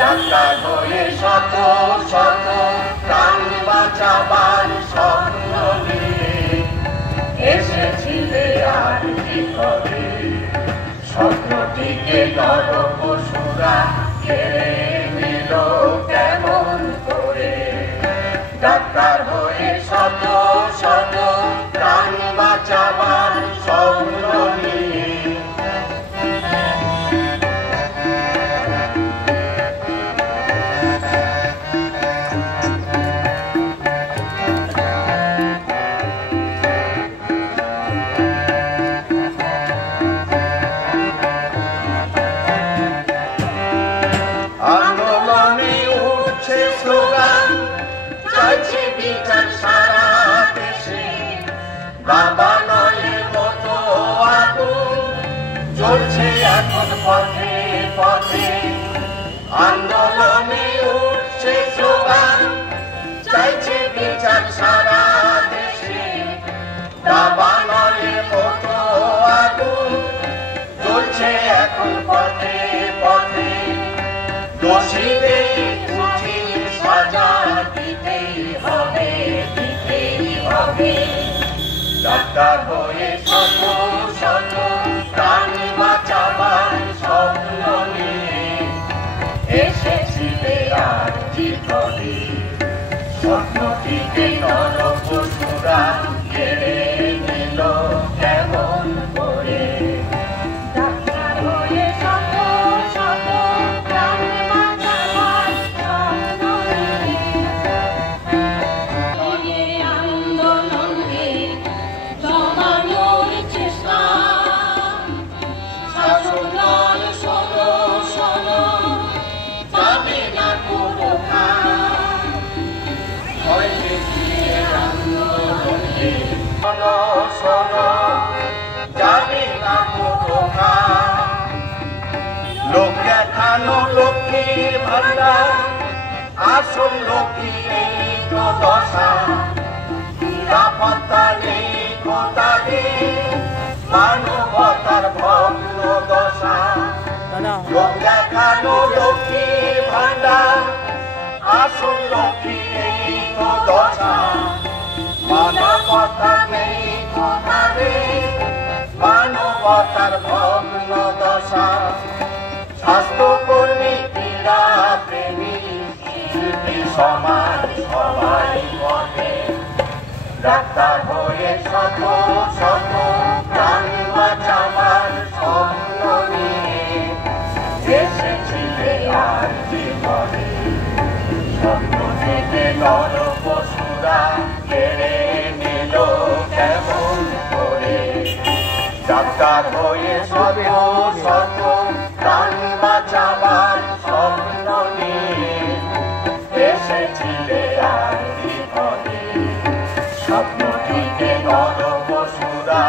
Doctor হয়ে শত শত প্রাণ বাঁচাবার স্বপ্ন নিয়ে এসেছিলে আর কি করে? স্বপ্নটিকে নরপশুরা কেড়ে নিল কেমন করে? ডাক্তার হয়ে শত শত প্রাণ বাঁচাবার স্বপ্ন নিয়ে আন্দোলনে উঠছে স্লোগান, চাইছে বিচার সারা দেশে। বাবা নলের মতো আগুন জ্বলছে এখন পথে পথে। আন্দোলনে উঠছে স্লোগান, চাইছে বিচার সারা দেশে। বাবা নলের মতো আগুন জ্বলছে এখন পথে পথে। দোষীদের উচিত সাজা দিতেই হবে, দিতেই হবে। ডাক্তার হয়ে শত শত প্রাণ বাঁচাবার স্বপ্ন নিয়ে এসেছিলে আর কি করে? স্বপ্নটিকে নরপশুরা কেড়ে নিল কেমন করে? লোক দেখানো লক্ষ্মীর ভান্ডার, আসল লক্ষ্মী এই তো দশা। নিরাপত্তা নেই কোথায়, মানবতার ভগ্ন দশা। লোক দেখানো লক্ষ্মীর ভান্ডার, আসল লক্ষ্মী এই তো দশা। মানবতা নেই কোথায়, মানবতার ভগ্ন দশা। স্বাস্থ্যকর্মী, ক্রীড়া প্রেমী, শিল্পী সমাজ সবাই বলে। ডাক্তার হয়ে শত শত প্রাণ বাঁচাবার স্বপ্ন নিয়ে এসেছিলে আর কি করে? স্বপ্ন থেকে নরপশুরা কেড়ে নিল কেমন করে? ডাক্তার হয়ে শত শত প্রাণ বাঁচাবার স্বপ্ন নিয়ে এসেছিলে আর কি করে? স্বপ্নটিকে নরপশুরা